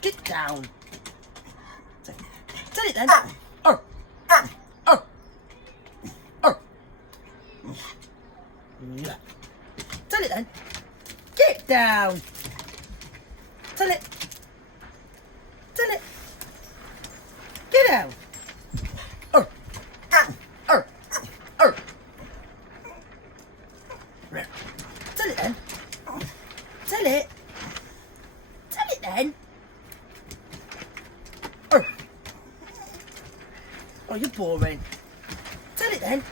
Get down. Tell it then. Yeah. Tell it then. Get down. Tell it. Tell it. Get down. Tell it then. Tell it. Tell it then. Oh, you're boring. Tell it then.